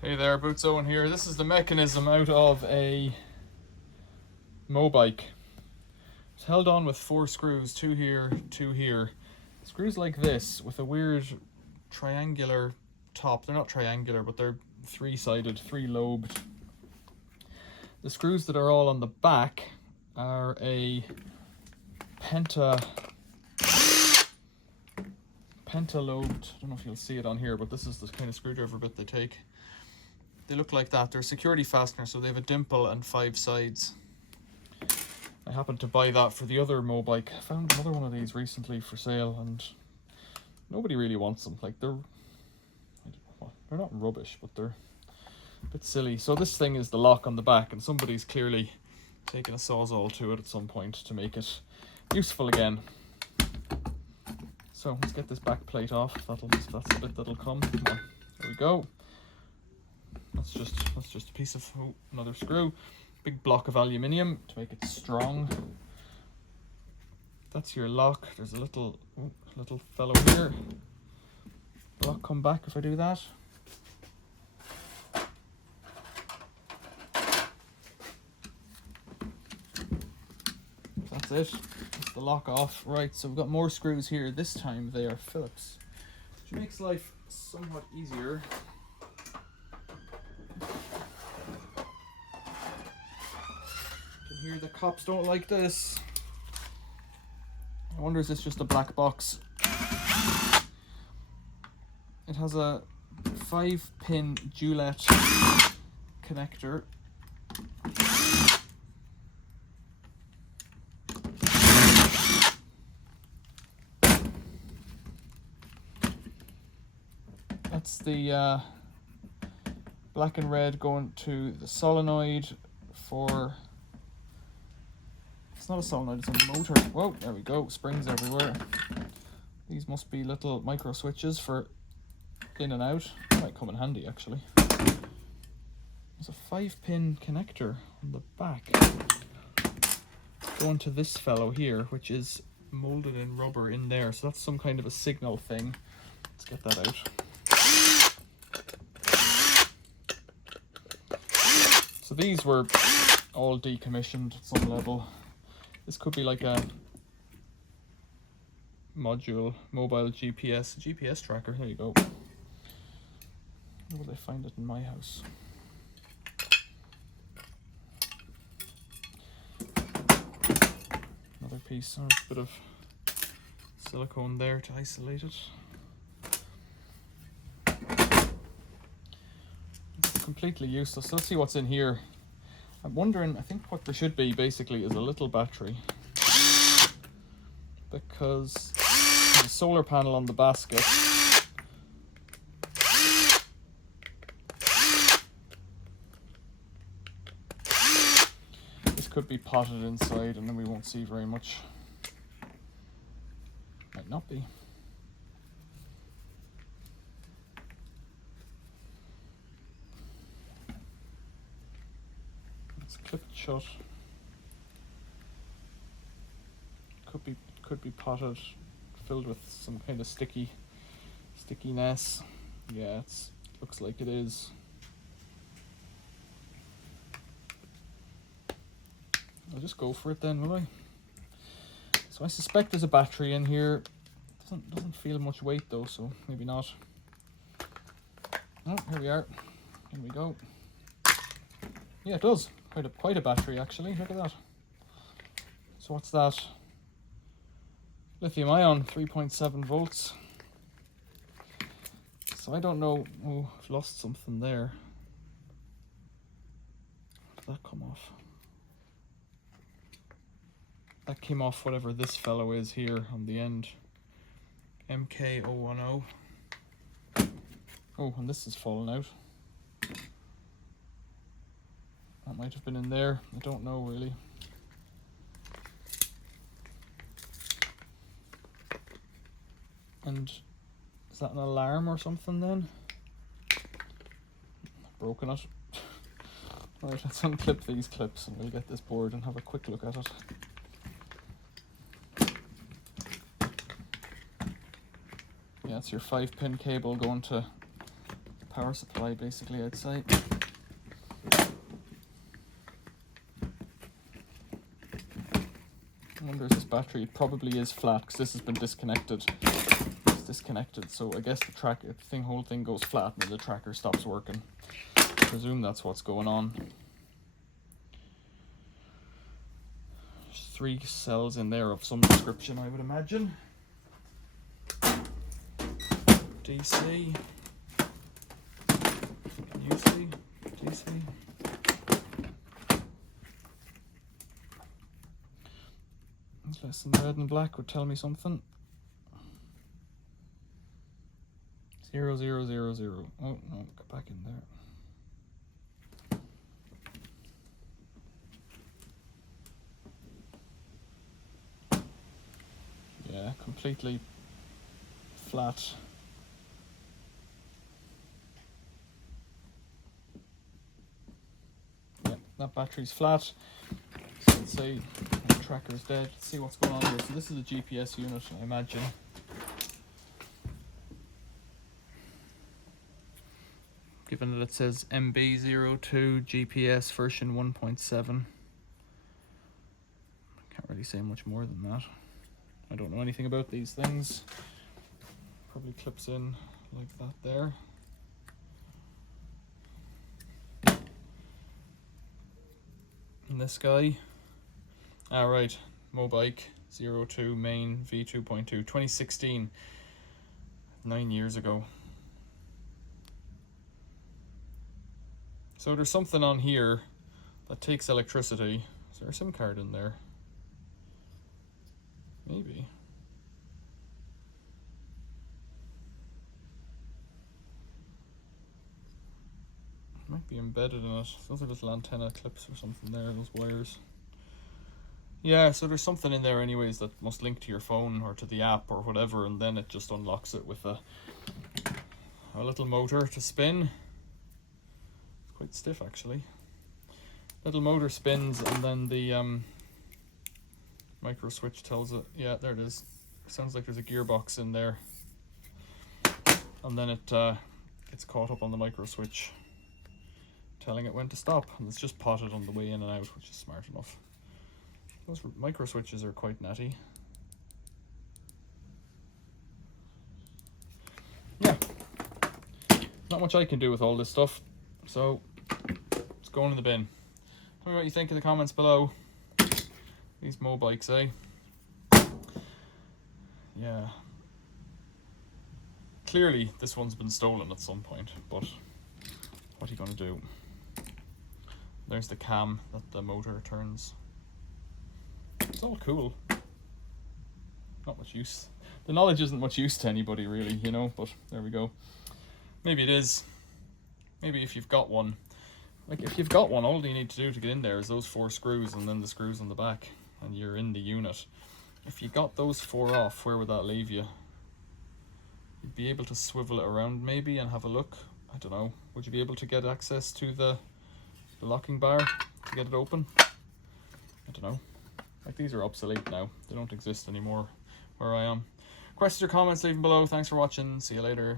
Hey there, Boots Owen here. This is the mechanism out of a Mobike. It's held on with 4 screws, 2 here, 2 here. Screws like this with a weird triangular top. They're not triangular, but they're 3-sided, 3-lobed. The screws that are all on the back are a penta-lobed. I don't know if you'll see it on here, but this is the kind of screwdriver bit they take. They look like that. They're security fasteners, so they have a dimple and 5 sides. I happened to buy that for the other Mobike. I found another one of these recently for sale, and nobody really wants them. Like, they're not rubbish, but they're a bit silly. So this thing is the lock on the back, and somebody's clearly taken a sawzall to it at some point to make it useful again. So let's get this back plate off. That's the bit that'll come. Come on, there we go. That's just a piece of another screw. Big block of aluminium to make it strong. That's your lock. There's a little fellow here. Lock come back if I do that. That's it. That's the lock off. Right, so we've got more screws here. This time they are Phillips, which makes life somewhat easier. Here, the cops don't like this. I wonder, is this just a black box? It has a 5-pin Gillette connector. That's the black and red going to the solenoid for... It's not a solenoid, it's a motor. Whoa, there we go, springs everywhere. These must be little micro switches for in and out. They might come in handy, actually. There's a 5-pin connector on the back going to this fellow here, which is molded in rubber in there. So that's some kind of a signal thing. Let's get that out. So these were all decommissioned at some level. This could be like a mobile GPS tracker. There you go. Where would I find it in my house? Another piece, a bit of silicone there to isolate it. It's completely useless. So let's see what's in here. I'm wondering, I think what there should be basically is a little battery, because there's a solar panel on the basket. This could be potted inside and then we won't see very much. Might not be. Clip it shut. Could be potted, filled with some kind of stickiness. Yeah, looks like it is. I'll just go for it then, will I? So I suspect there's a battery in here. Doesn't feel much weight though, so maybe not. Oh, here we are. Here we go. Yeah, it does. Quite a battery actually. Look at that. So what's that? Lithium ion, 3.7 volts. So I don't know. Oh, I've lost something there. How did that come off? That came off whatever this fellow is here on the end. MK010. Oh, and this is fallen out. That might have been in there. I don't know really. And is that an alarm or something then? I've broken it. Right, let's unclip these clips and we'll get this board and have a quick look at it. Yeah, it's your 5-pin cable going to power supply basically, I'd say. I wonder if this battery probably is flat because this has been disconnected. It's disconnected, so I guess the whole thing goes flat and the tracker stops working. I presume that's what's going on. There's 3 cells in there of some description, I would imagine. DC. Can you see? DC. Less than red and black would tell me something. 0, 0, 0, 0. Oh no, get back in there. Yeah, completely flat. Yeah, that battery's flat. So let's say the tracker's dead. Let's see what's going on here. So this is a GPS unit, I imagine. Given that it says MB02 GPS version 1.7. Can't really say much more than that. I don't know anything about these things. Probably clips in like that there. And this guy. Alright, Mobike 02 main V2.2 2016. 9 years ago. So there's something on here that takes electricity. Is there a SIM card in there? Maybe. It might be embedded in it. Those are little antenna clips or something there, those wires. Yeah, so there's something in there anyways that must link to your phone or to the app or whatever, and then it just unlocks it with a little motor to spin. Quite stiff actually. Little motor spins and then the micro switch tells it, yeah, there it is. Sounds like there's a gearbox in there. And then it gets caught up on the micro switch, telling it when to stop, and it's just potted on the way in and out, which is smart enough. Those micro switches are quite natty. Yeah, not much I can do with all this stuff, so it's going in the bin. Tell me what you think in the comments below. These Mobikes, eh? Yeah. Clearly this one's been stolen at some point, but what are you going to do? There's the cam that the motor turns. It's all cool. Not much use. The knowledge isn't much use to anybody really, you know, but there we go. Maybe it is. Maybe if you've got one. Like if you've got one, all you need to do to get in there is those 4 screws and then the screws on the back, and you're in the unit. If you got those 4 off, where would that leave you? You'd be able to swivel it around maybe and have a look. I don't know. Would you be able to get access to the locking bar to get it open? I don't know. Like, these are obsolete now. They don't exist anymore where I am. Questions or comments, leave them below. Thanks for watching. See you later.